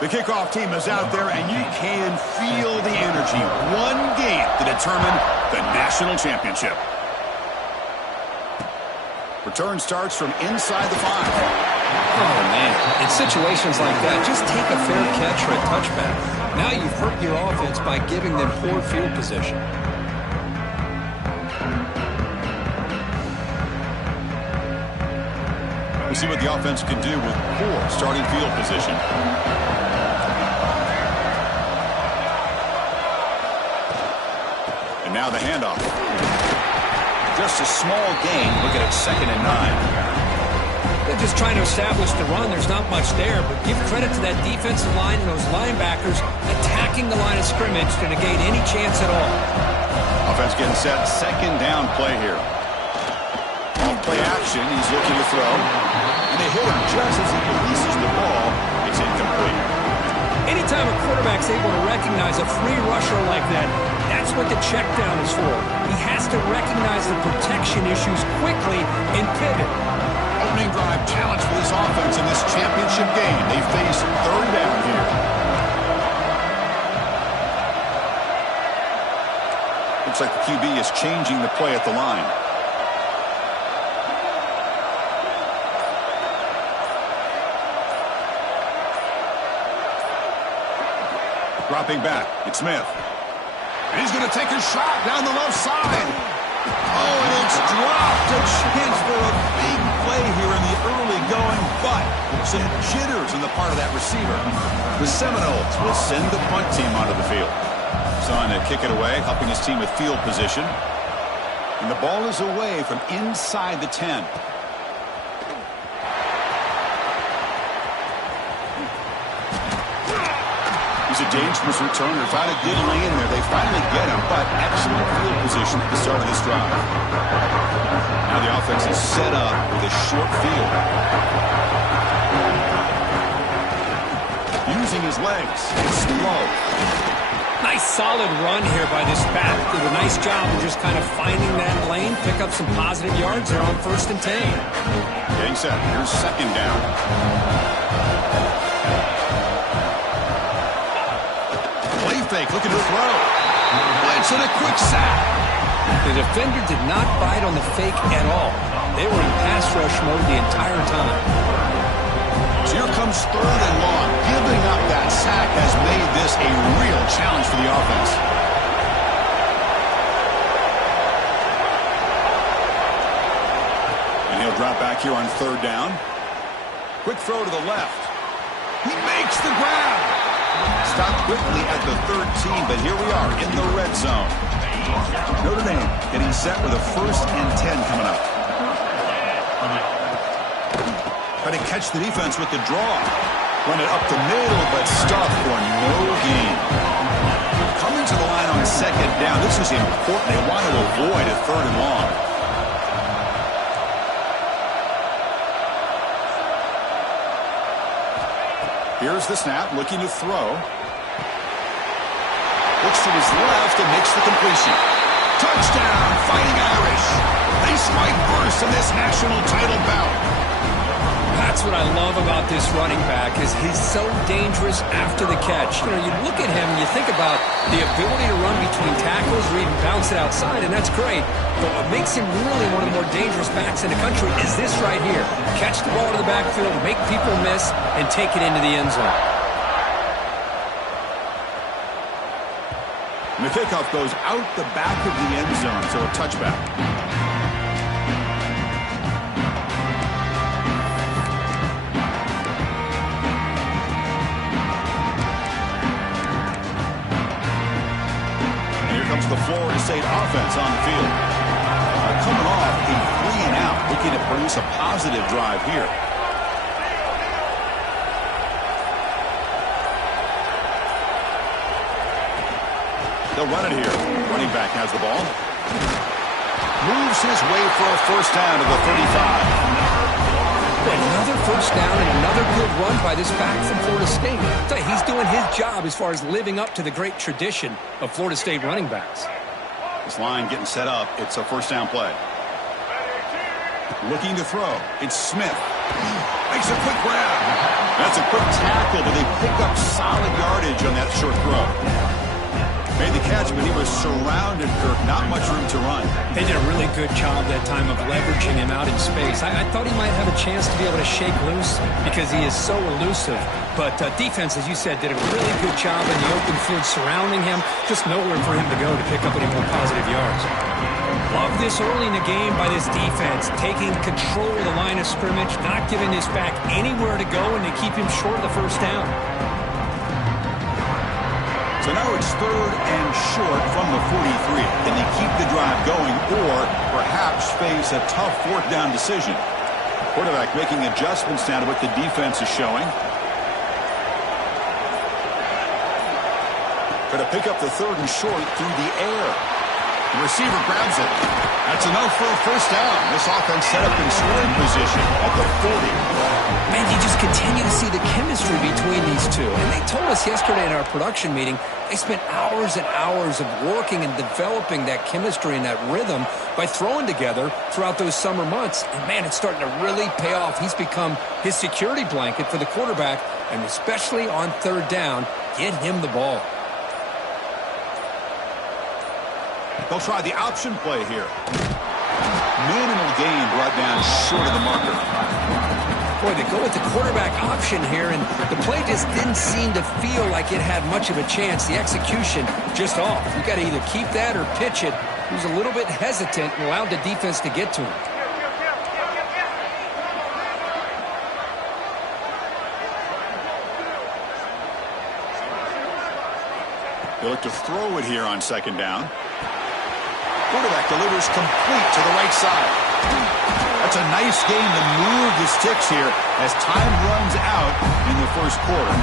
The kickoff team is out there, and you can feel the energy. One game to determine the national championship. Return starts from inside the 5. Oh, man. In situations like that, just take a fair catch or a touchback. Now you've hurt your offense by giving them poor field position. We'll see what the offense can do with poor starting field position. And now the handoff. Just a small gain. Looking at 2nd and 9. They're just trying to establish the run. There's not much there, but give credit to that defensive line and those linebackers attacking the line of scrimmage to negate any chance at all. Offense getting set. 2nd down play here. Off play action. He's looking to throw. And they hit him just as he releases the ball. It's incomplete. Anytime a quarterback's able to recognize a free rusher like that, that's what the check down is for. He has to recognize the protection issues quickly and pivot. Opening drive challenge for this offense in this championship game. They face 3rd down here. Looks like the QB is changing the play at the line. Dropping back, it's Smith. And he's going to take a shot down the left side. Oh, and it's dropped. A chance for a big play here in the early going, but some jitters on the part of that receiver. The Seminoles will send the punt team onto the field. Son to kick it away, helping his team with field position. And the ball is away from inside the 10. He's a dangerous returner. Found a good lane there. They finally get him, but excellent field position at the start of this drive. Now the offense is set up with a short field. Using his legs. It's slow. Nice solid run here by this back. Did a nice job of just kind of finding that lane, pick up some positive yards there on 1st and 10. Getting set. Here's 2nd down. Fake, looking to throw. Blitz and a quick sack. The defender did not bite on the fake at all. They were in pass rush mode the entire time. So here comes 3rd and long. Giving up that sack has made this a real challenge for the offense. And he'll drop back here on 3rd down. Quick throw to the left. He makes the grab. Stopped quickly at the 13, but here we are in the red zone. Notre Dame getting set with a 1st and 10 coming up. Trying to catch the defense with the draw. Run it up the middle, but stuffed for no gain. Coming to the line on 2nd down. This is important. They want to avoid a 3rd and long. Here's the snap, looking to throw. Looks to his left and makes the completion. Touchdown, Fighting Irish. They strike first in this national title bout. That's what I love about this running back is he's so dangerous after the catch. You know, you look at him, you think about the ability to run between tackles or even bounce it outside, and that's great. But what makes him really one of the more dangerous backs in the country is this right here. Catch the ball to the backfield, make people miss, and take it into the end zone. And the kickoff goes out the back of the end zone, so a touchback. The Florida State offense on the field. Coming off a 3 and out, looking to produce a positive drive here. They'll run it here. Running back has the ball. Moves his way for a 1st down to the 35. Another 1st down and another good run by this back from Florida State. I'll tell you, he's doing his job as far as living up to the great tradition of Florida State running backs. This line getting set up. It's a 1st down play. Looking to throw. It's Smith. Makes a quick grab. That's a quick tackle, but they pick up solid yardage on that short throw. Made the catch, but he was surrounded, Kirk. Not much room to run. They did a really good job that time of leveraging him out in space. I thought he might have a chance to be able to shake loose because he is so elusive. But defense, as you said, did a really good job in the open field surrounding him. Just nowhere for him to go to pick up any more positive yards. Love this early in the game by this defense, taking control of the line of scrimmage, not giving this back anywhere to go, and they keep him short of the first down. So now it's 3rd and short from the 43. Can they keep the drive going or perhaps face a tough 4th down decision? Quarterback making adjustments now to what the defense is showing. Going to pick up the 3rd and short through the air. The receiver grabs it. That's enough for a first down. This offense set up in scoring position at the 40. Man, you just continue to see the chemistry between these two. And they told us yesterday in our production meeting, they spent hours and hours of working and developing that chemistry and that rhythm by throwing together throughout those summer months. And, man, it's starting to really pay off. He's become his security blanket for the quarterback, and especially on 3rd down, get him the ball. They'll try the option play here. Minimal gain brought down short of the marker. Boy, they go with the quarterback option here, and the play just didn't seem to feel like it had much of a chance. The execution just off. You got to either keep that or pitch it. He was a little bit hesitant and allowed the defense to get to him. They look to throw it here on 2nd down. Quarterback delivers complete to the right side. That's a nice game to move the sticks here as time runs out in the 1st quarter.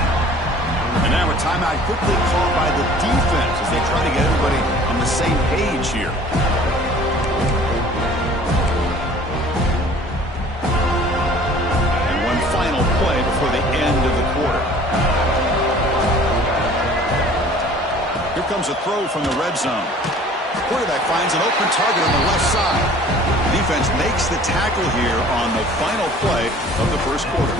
And now a timeout quickly called by the defense as they try to get everybody on the same page here. And one final play before the end of the quarter. Here comes a throw from the red zone. Quarterback finds an open target on the left side. Defense makes the tackle here on the final play of the 1st quarter.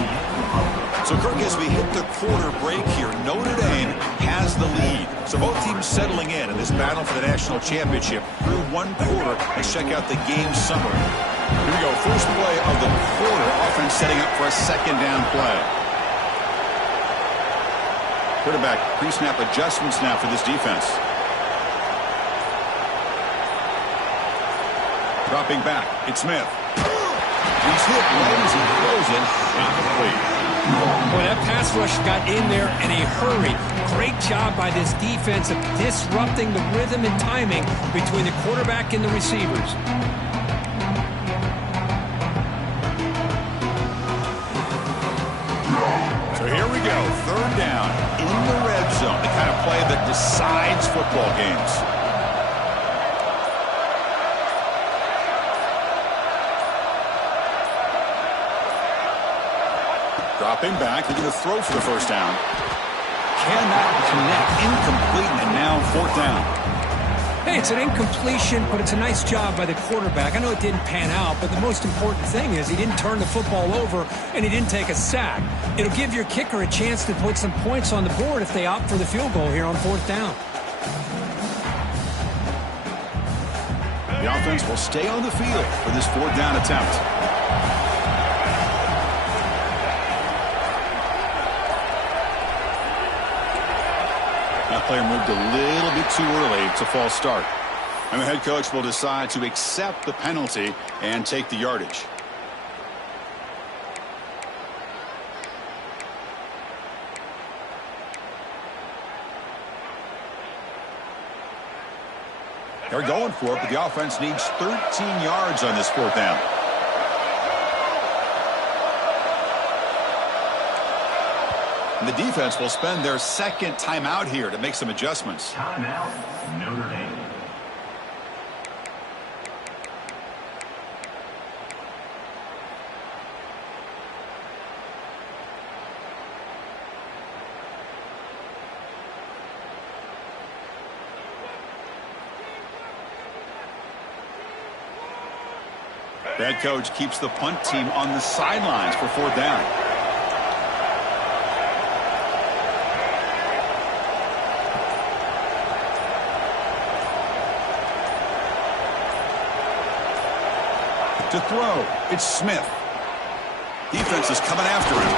So, Kirk, as we hit the quarter break here, Notre Dame has the lead. So both teams settling in this battle for the national championship through 1 quarter. Let's check out the game summary. Here we go. First play of the quarter. Offense setting up for a 2nd down play. Quarterback pre-snap adjustments now for this defense. Dropping back, it's Smith. He's hit right as he throws it. Not complete. Boy, that pass rush got in there in a hurry. Great job by this defense of disrupting the rhythm and timing between the quarterback and the receivers. So here we go, 3rd down in the red zone. The kind of play that decides football games. Dropping back, they're going to throw for the first down. Cannot connect, incomplete, and now 4th down. Hey, it's an incompletion, but it's a nice job by the quarterback. I know it didn't pan out, but the most important thing is he didn't turn the football over and he didn't take a sack. It'll give your kicker a chance to put some points on the board if they opt for the field goal here on 4th down. The offense will stay on the field for this 4th down attempt. That player moved a little bit too early. It's a false start. And the head coach will decide to accept the penalty and take the yardage. They're going for it, but the offense needs 13 yards on this 4th down. And the defense will spend their 2nd timeout here to make some adjustments. Timeout, Notre Dame. The head coach keeps the punt team on the sidelines for 4th down. To throw, it's Smith. Defense is coming after him.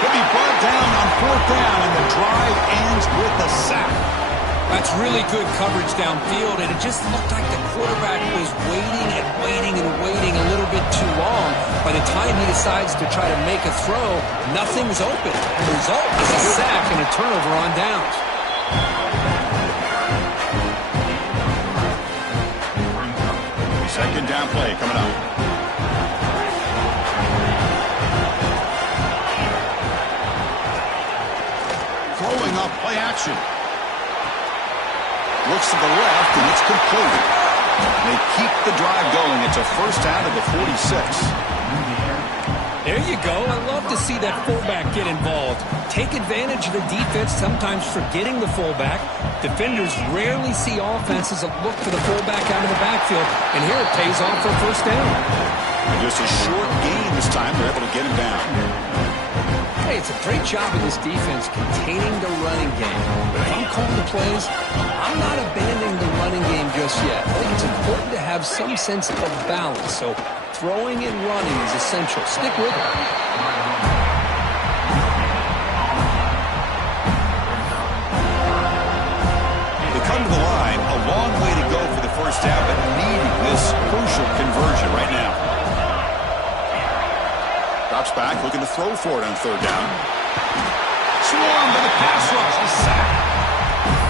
He'll be brought down on 4th down, and the drive ends with a sack. That's really good coverage downfield, and it just looked like the quarterback was waiting and waiting and waiting a little bit too long. By the time he decides to try to make a throw, nothing's open. The result is a sack and a turnover on downs. Second down play coming up. Throwing up play action. Looks to the left, and it's complete. They keep the drive going. It's a first down of the 46. There you go. I love to see that fullback get involved. Take advantage of the defense, sometimes forgetting the fullback. Defenders rarely see offenses that look for the fullback out of the backfield, and here it pays off for a first down. And just a short gain this time. They're able to get him down. Hey, it's a great job of this defense containing the running game. But if I'm calling the plays, I'm not abandoning the running game just yet. I think it's important to have some sense of balance. So throwing and running is essential. Stick with it. They come to the line, a long way to go for the first down, but needing this crucial conversion right now. Drops back, looking to throw for it on 3rd down. Swarmed by the pass rush, a sack.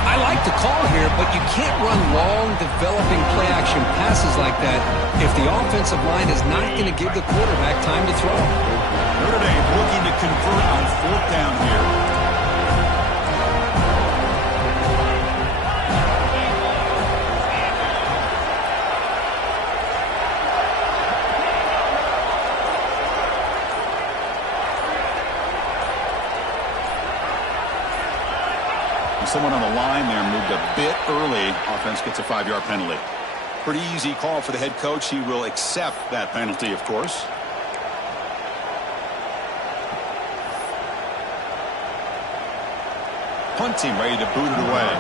I like the call here, but you can't run long, developing play-action passes like that if the offensive line is not going to give the quarterback time to throw. Notre Dame looking to convert on 4th down here. Someone on the line there moved a bit early. Offense gets a 5-yard penalty. Pretty easy call for the head coach. He will accept that penalty, of course. Punt team ready to boot it away.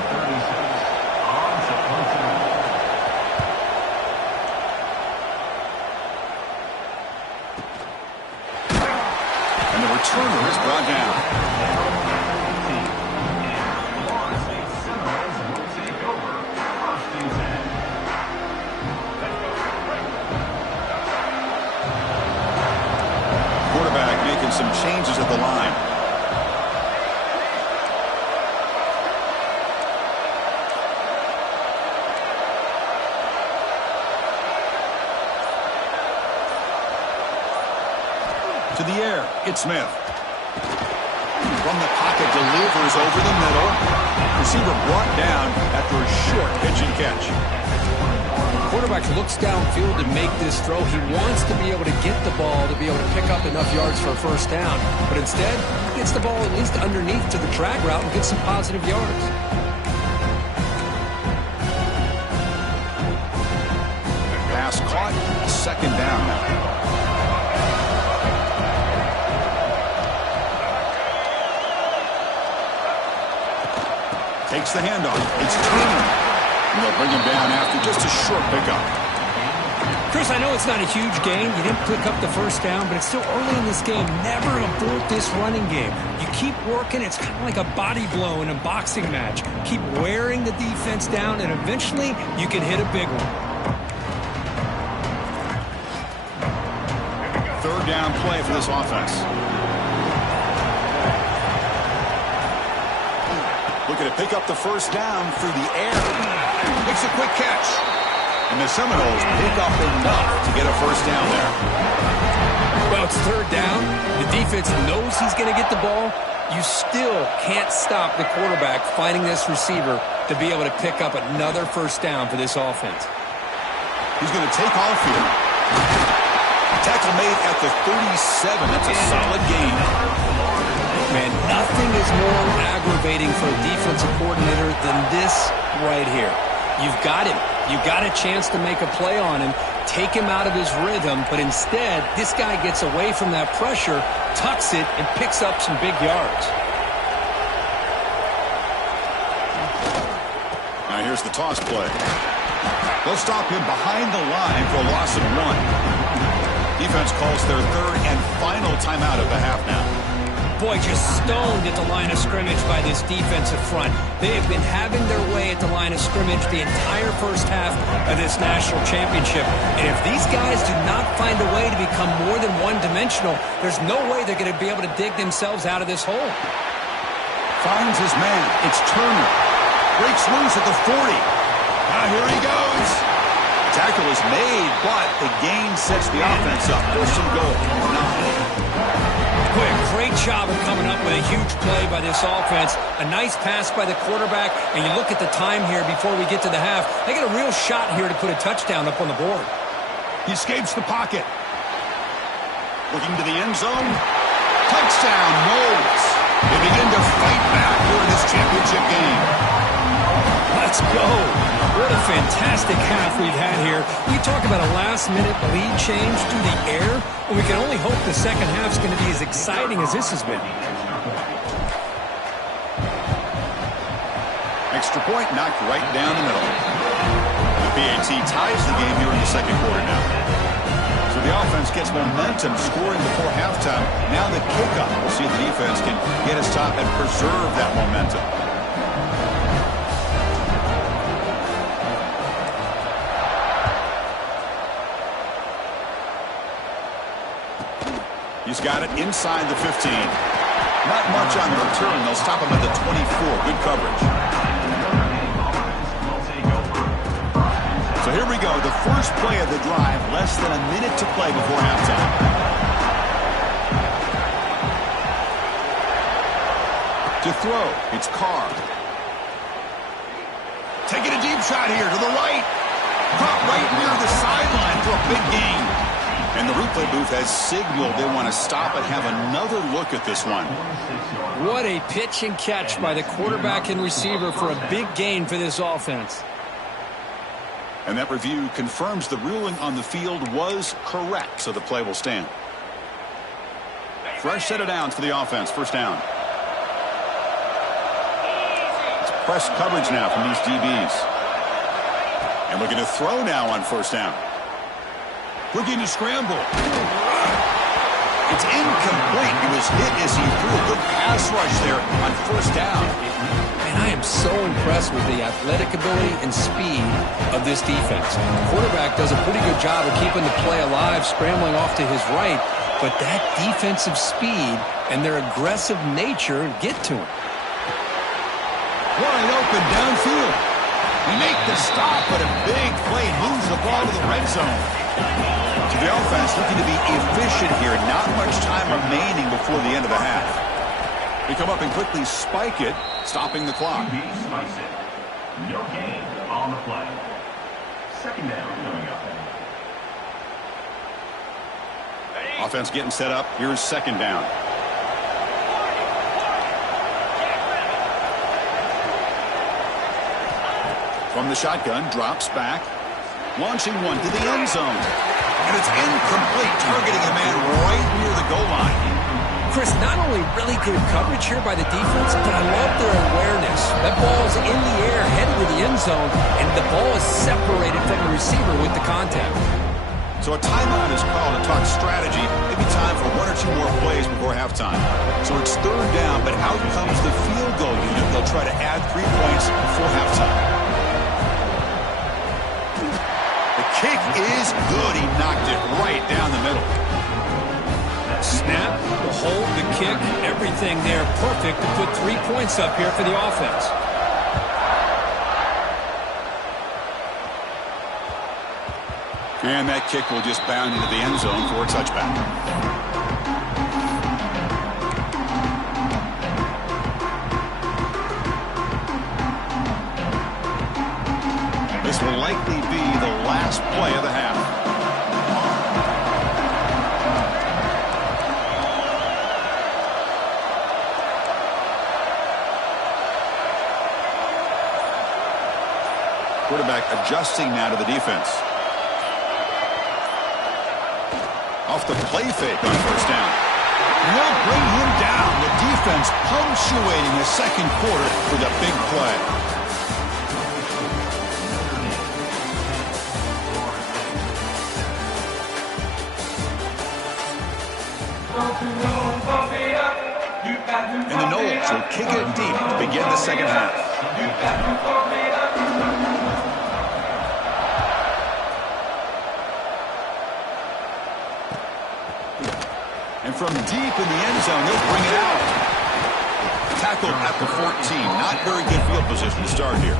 And the returner is brought down. Some changes at the line. To the air, it's Smith. From the pocket, delivers over the middle. Receiver brought down after a short pitch and catch. Quarterback looks downfield to make this throw. He wants to be able to get the ball to be able to pick up enough yards for a first down. But instead, he gets the ball at least underneath to the drag route and gets some positive yards. Pass caught. Second down now. Takes the handoff. It's Turner. And they'll bring him down after just a short pickup. Chris, I know it's not a huge gain. You didn't pick up the first down, but it's still early in this game. Never abort this running game. You keep working. It's kind of like a body blow in a boxing match. Keep wearing the defense down, and eventually you can hit a big one. 3rd down play for this offense. Looking to pick up the first down through the air. Makes a quick catch. And the Seminoles pick up enough to get a first down there. Well, it's 3rd down. The defense knows he's going to get the ball. You still can't stop the quarterback finding this receiver to be able to pick up another first down for this offense. He's going to take off here. Tackle made at the 37. That's a solid gain. Man, nothing is more aggravating for a defensive coordinator than this right here. You've got him. You've got a chance to make a play on him, take him out of his rhythm, but instead, this guy gets away from that pressure, tucks it, and picks up some big yards. Now here's the toss play. They'll stop him behind the line for a loss of 1. Defense calls their third and final timeout of the half now. Boy, just stoned at the line of scrimmage by this defensive front. They have been having their way at the line of scrimmage the entire first half of this national championship. And if these guys do not find a way to become more than one-dimensional, there's no way they're going to be able to dig themselves out of this hole. Finds his man. It's Turner. Breaks loose at the 40. Now here he goes. Tackle is made, but the gain sets the offense up. First and goal. 9. Boy, a great job of coming up with a huge play by this offense. A nice pass by the quarterback, and you look at the time here before we get to the half. They got a real shot here to put a touchdown up on the board. He escapes the pocket. Looking to the end zone. Touchdown, Knowles. They begin to fight back here in this championship game. Let's go. What a fantastic half we've had here. We talk about a last-minute lead change through the air, and we can only hope the second half is going to be as exciting as this has been. Extra point knocked right down the middle. The PAT ties the game here in the second quarter now. So the offense gets momentum scoring before halftime. Now the kickoff. We'll see if the defense can get a stop and preserve that momentum. He's got it inside the 15. Not much on the return. They'll stop him at the 24. Good coverage. So here we go. The first play of the drive. Less than a minute to play before halftime. To throw, it's Carr. Taking a deep shot here to the right. Caught right near the sideline for a big gain. And the replay booth has signaled they want to stop and have another look at this one. What a pitch and catch by the quarterback and receiver for a big gain for this offense. And that review confirms the ruling on the field was correct, so the play will stand. Fresh set of downs for the offense. First down. It's press coverage now from these DBs. And looking to throw now on first down. Looking to scramble. It's incomplete. He was hit as he threw a good pass rush there on first down. And I am so impressed with the athletic ability and speed of this defense. The quarterback does a pretty good job of keeping the play alive, scrambling off to his right, but that defensive speed and their aggressive nature get to him. Wide open downfield. We make the stop, but a big play moves the ball to the red zone. So the offense looking to be efficient here. Not much time remaining before the end of the half. They come up and quickly spike it, stopping the clock. Spikes it. No gain on the play. Second down coming up. Offense getting set up. Here's second down. From the shotgun, drops back. Launching one to the end zone. And it's incomplete, targeting a man right near the goal line. Chris, not only really good coverage here by the defense, but I love their awareness. That ball's in the air, headed to the end zone, and the ball is separated from the receiver with the contact. So a timeout is called to talk strategy. Maybe time for one or two more plays before halftime. So it's third down, but out comes the field goal unit. They'll try to add 3 points before halftime. Kick is good. He knocked it right down the middle. Snap, the hold, the kick, everything there perfect to put 3 points up here for the offense. And that kick will just bound into the end zone for a touchback. This will likely be the last play of the half. Quarterback adjusting now to the defense. Off the play fake on first down. And they'll bring him down. The defense punctuating the second quarter with a big play. And the Knowles will kick it deep to begin the second half. And from deep in the end zone, they'll bring it out. Tackled at the 14. Not very good field position to start here.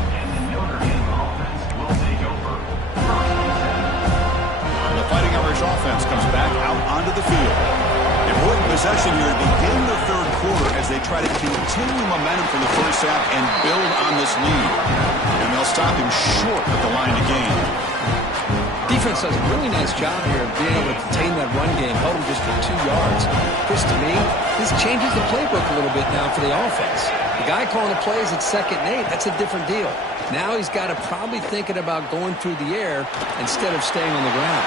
And the Fighting Irish offense comes back out onto the field. Important possession here to begin the third quarter as they try to continue momentum from the first half and build on this lead. And they'll stop him short at the line to gain. Defense does a really nice job here of being able to contain that run game, held him just for 2 yards. Chris, to me, this changes the playbook a little bit now for the offense. The guy calling the plays at 2nd and 8, that's a different deal. Now he's got to probably thinking about going through the air instead of staying on the ground.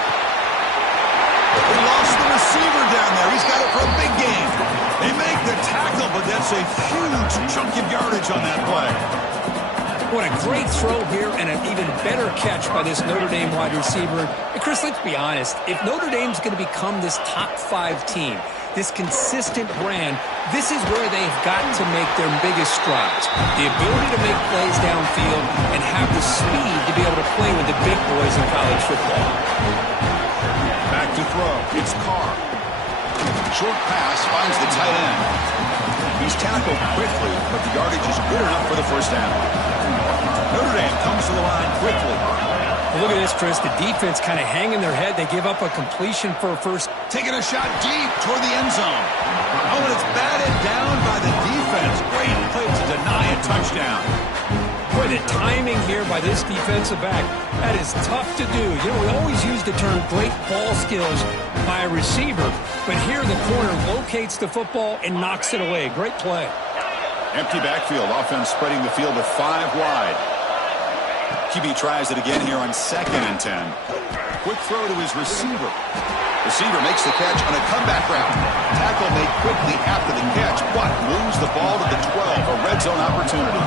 He lost the receiver down there. He's got it for a big game. They make the tackle, but that's a huge chunk of yardage on that play. What a great throw here and an even better catch by this Notre Dame wide receiver. And Chris, let's be honest. If Notre Dame's going to become this top 5 team, this consistent brand, this is where they've got to make their biggest strides. The ability to make plays downfield and have the speed to be able to play with the big boys in college football. Back to throw. It's Carr. Short pass finds the tight end. He's tackled quickly, but the yardage is good enough for the first down. Notre Dame comes to the line quickly. Well, look at this, Chris. The defense kind of hanging their head. They give up a completion for a first. Taking a shot deep toward the end zone. Oh, and it's batted down by the defense. Great play to deny a touchdown. Boy, the timing here by this defensive back, that is tough to do. You know, we always use the term great ball skills by a receiver, but here the corner locates the football and knocks it away. Great play. Empty backfield. Offense spreading the field with 5 wide. QB tries it again here on 2nd and 10. Quick throw to his receiver. Receiver makes the catch on a comeback route. Tackle made quickly after the catch, but moves the ball to the 12. A red zone opportunity.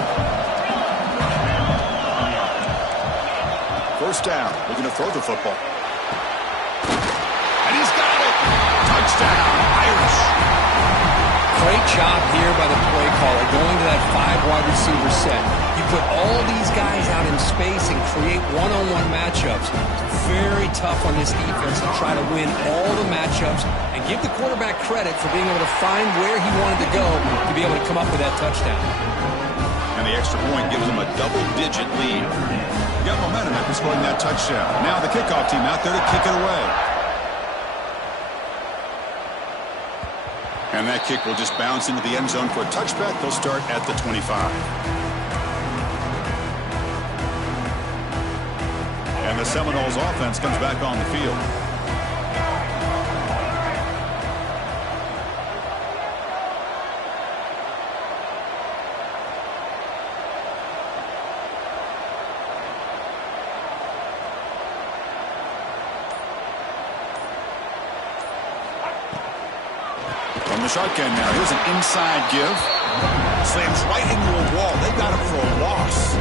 First down. Looking to throw the football. And he's got it. Touchdown, Irish. Great job here by the play caller, going to that 5 wide receiver set. You put all these guys out in space and create one-on-one matchups. It's very tough on this defense to try to win all the matchups and give the quarterback credit for being able to find where he wanted to go to be able to come up with that touchdown. And the extra point gives them a double-digit lead. You got momentum after scoring that touchdown. Now the kickoff team out there to kick it away. And that kick will just bounce into the end zone for a touchback. They'll start at the 25. And the Seminoles offense comes back on the field. From the shotgun now, here's an inside give. Slams right into a wall. They got him for a loss.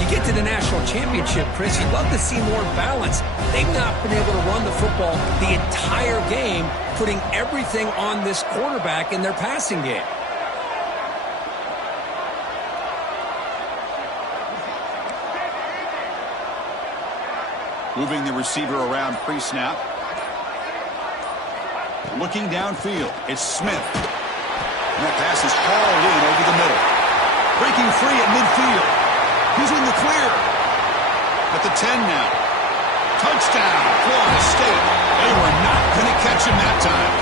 You get to the national championship, Chris, you'd love to see more balance. They've not been able to run the football the entire game, putting everything on this quarterback in their passing game. Moving the receiver around pre-snap. Looking downfield, it's Smith. And that pass is hauled in over the middle. Breaking free at midfield. He's in the clear. At the 10 now. Touchdown, Florida State. They were not going to catch him that time.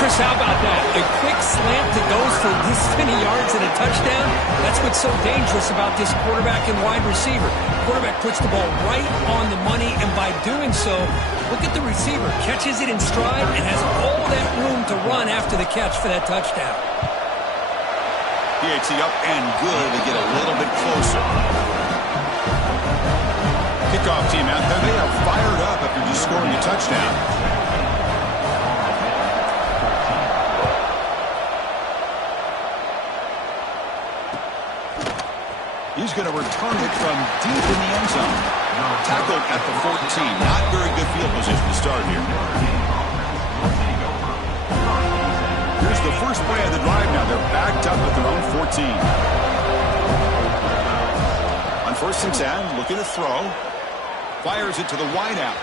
Chris, how about that? A quick slant that goes for this many yards and a touchdown. That's what's so dangerous about this quarterback and wide receiver. Quarterback puts the ball right on the money, and by doing so, look at the receiver. Catches it in stride and has all that room to run after the catch for that touchdown. PAT up and good to get a little bit closer. Kickoff team out there. They are fired up after just scoring a touchdown. He's going to return it from deep in the end zone. Tackled at the 14. Not very good field position to start here. Here's the the first play of the drive now. They're backed up at their own 14. On 1st and 10, looking to throw. Fires it to the wideout.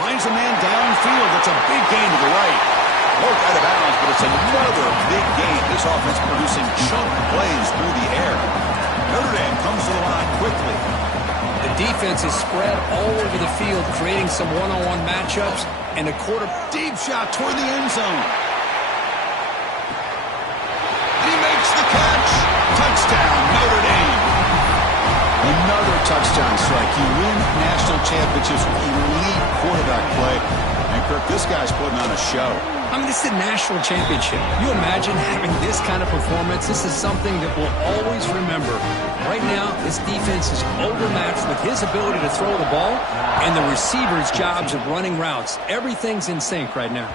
Finds a man downfield. That's a big gain to the right. Broke out of bounds, but it's another big gain. This offense producing chunk plays through the air. Notre Dame comes to the line quickly. The defense is spread all over the field, creating some one-on-one matchups, and a quarter Deep shot toward the end zone. And he makes the catch. Touchdown, Notre Dame. Another touchdown strike. You win national championships with elite quarterback play. And, Kirk, this guy's putting on a show. I mean, this is a national championship. You imagine having this kind of performance? This is something that we'll always remember. Right now, this defense is overmatched with his ability to throw the ball and the receivers' jobs of running routes. Everything's in sync right now.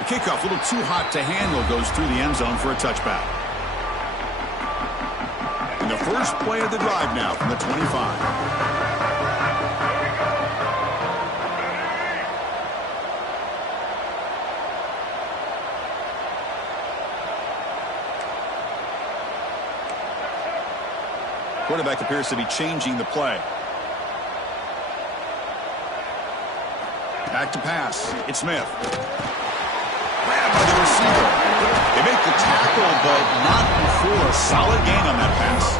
The kickoff, a little too hot to handle, goes through the end zone for a touchback. And the first play of the drive now from the 25. Quarterback appears to be changing the play. Back to pass. It's Smith. Grabbed by the receiver. They make the tackle, but not before a solid gain on that pass.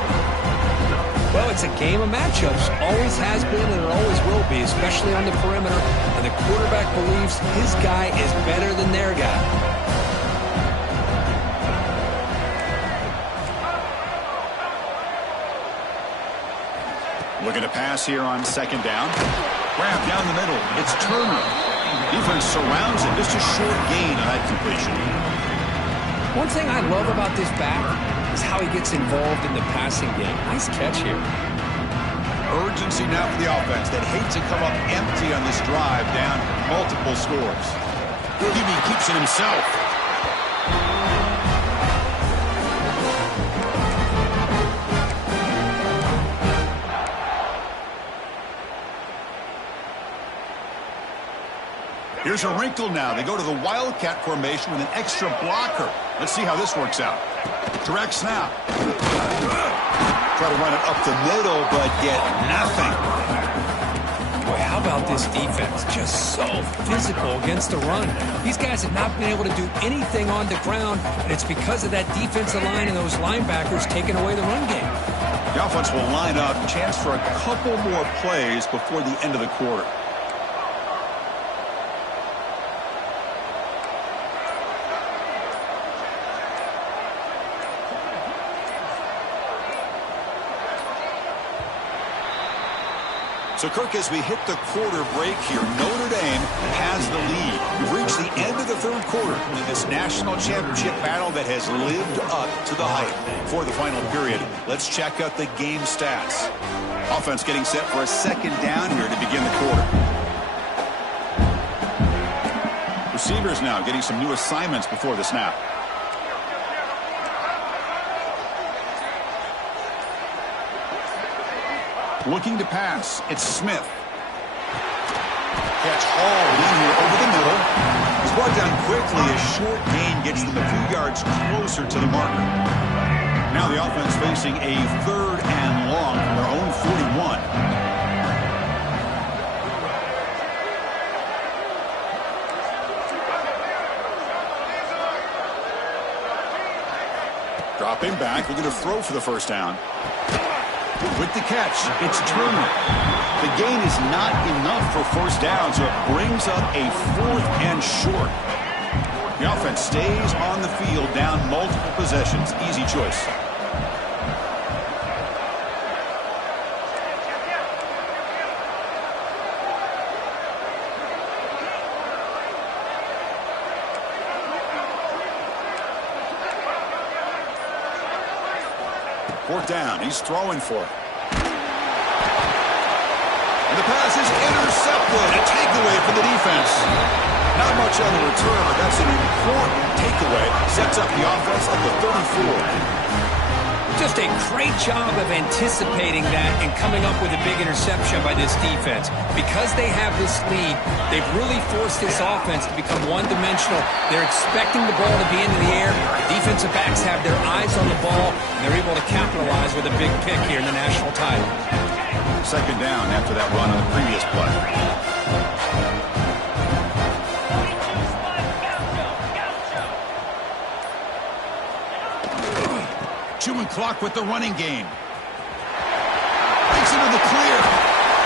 Well, it's a game of matchups. Always has been and it always will be, especially on the perimeter. And the quarterback believes his guy is better than their guy. Looking to pass here on 2nd down. Grab down the middle. It's Turner. Defense surrounds him. Just a short gain on that completion. One thing I love about this back is how he gets involved in the passing game. Nice catch here. Urgency now for the offense that hates to come up empty on this drive, down multiple scores. He keeps it himself. Here's a wrinkle now. They go to the Wildcat formation with an extra blocker. Let's see how this works out. Direct snap. Try to run it up the middle, but get nothing. Boy, how about this defense? Just so physical against the run. These guys have not been able to do anything on the ground, and it's because of that defensive line and those linebackers taking away the run game. The offense will line up. Chance for a couple more plays before the end of the quarter. So, Kirk, as we hit the quarter break here, Notre Dame has the lead. We've reached the end of the 3rd quarter in this national championship battle that has lived up to the hype. For the final period, let's check out the game stats. Offense getting set for a 2nd down here to begin the quarter. Receivers now getting some new assignments before the snap. Looking to pass. It's Smith. Catch hauled in here over the middle. He's brought down quickly. A short gain gets them a few yards closer to the marker. Now the offense facing a 3rd and long from their own 41. Dropping back. We're going to throw for the 1st down. With the catch, it's Turner. The gain is not enough for 1st down, so it brings up a 4th and short. The offense stays on the field, down multiple possessions. Easy choice. Fourth down. He's throwing for it. And the pass is intercepted. A takeaway for the defense. Not much on the return, but that's an important takeaway. Sets up the offense at the 34. Just a great job of anticipating that and coming up with a big interception by this defense. Because they have this lead, they've really forced this offense to become one-dimensional. They're expecting the ball to be into the air. The defensive backs have their eyes on the ball, and they're able to capitalize with a big pick here in the national title. Second down after that run on the previous play. Chewing clock with the running game. Breaks into the clear.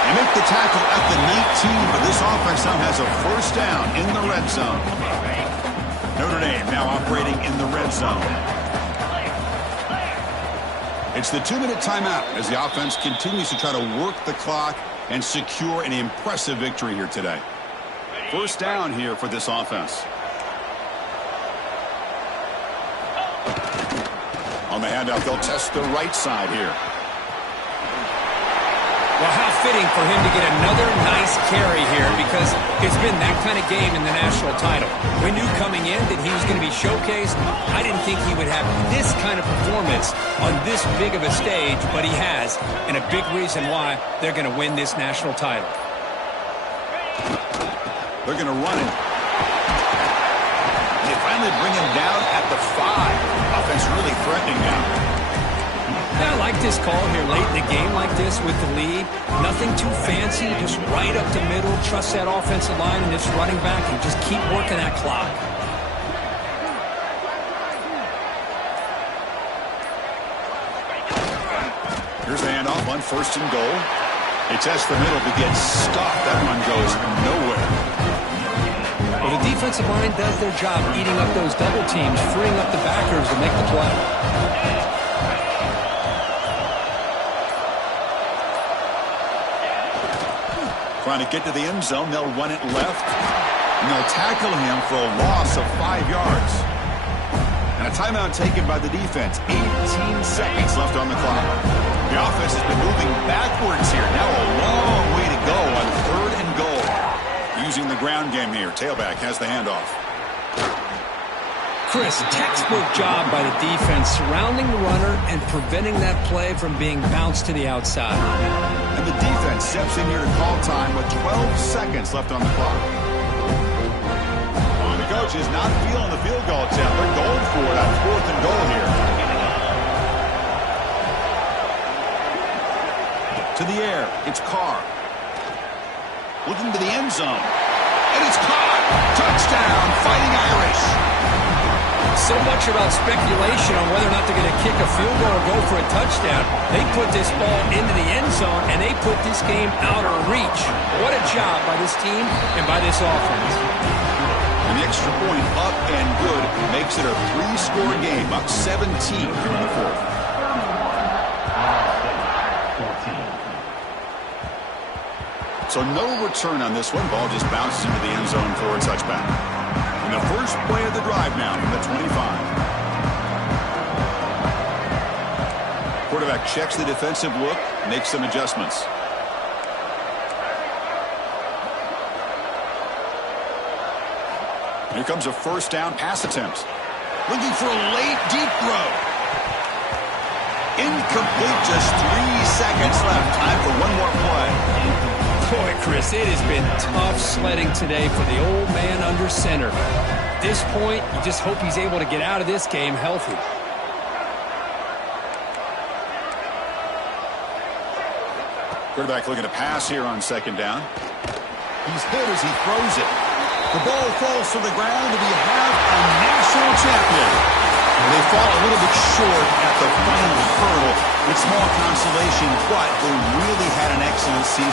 They make the tackle at the 19, but this offense now has a first down in the red zone. Notre Dame now operating in the red zone. It's the 2-minute timeout as the offense continues to try to work the clock and secure an impressive victory here today. First down here for this offense. On the handoff, they'll test the right side here. Well, how fitting for him to get another nice carry here, because it's been that kind of game in the national title. We knew coming in that he was going to be showcased. I didn't think he would have this kind of performance on this big of a stage, but he has, and a big reason why they're going to win this national title. They're going to run it. They finally bring him down at the 5. Offense really threatening now. Yeah, I like this call here late in the game like this with the lead. Nothing too fancy, just right up the middle. Trust that offensive line and this running back and just keep working that clock. Here's the handoff on first and goal. They test the middle to get stuffed. That one goes nowhere. Well, the defensive line does their job eating up those double teams, freeing up the backers to make the play. Trying to get to the end zone, they'll run it left, and they'll tackle him for a loss of 5 yards. And a timeout taken by the defense. 18 seconds left on the clock. The offense has been moving backwards here. Now a long way to go on third and goal. Using the ground game here. Tailback has the handoff. Chris, textbook job by the defense surrounding the runner and preventing that play from being bounced to the outside. And the defense steps in here to call time with 12 seconds left on the clock. Well, the coach is not feeling the field goal attempt. They're going for it on fourth and goal here. To the air, it's Carr. Looking to the end zone. And it's caught. Touchdown, Fighting Irish. So much about speculation on whether or not they're going to kick a field goal or go for a touchdown. They put this ball into the end zone, and they put this game out of reach. What a job by this team and by this offense. And the extra point up and good makes it a 3-score game, up 17 here in the fourth. So no return on this one. Ball just bounces into the end zone for a touchback. And the first play of the drive now from the 25. Quarterback checks the defensive look, makes some adjustments. Here comes a first down pass attempt. Looking for a late deep throw. Incomplete, just 3 seconds left. Time for one more play. Boy, Chris, it has been tough sledding today for the old man under center. At this point, you just hope he's able to get out of this game healthy. Quarterback looking to pass here on second down. He's hit as he throws it. The ball falls to the ground, and we have a national champion. They fall a little bit short at the final hurdle. It's small consolation, but they really had an excellent season.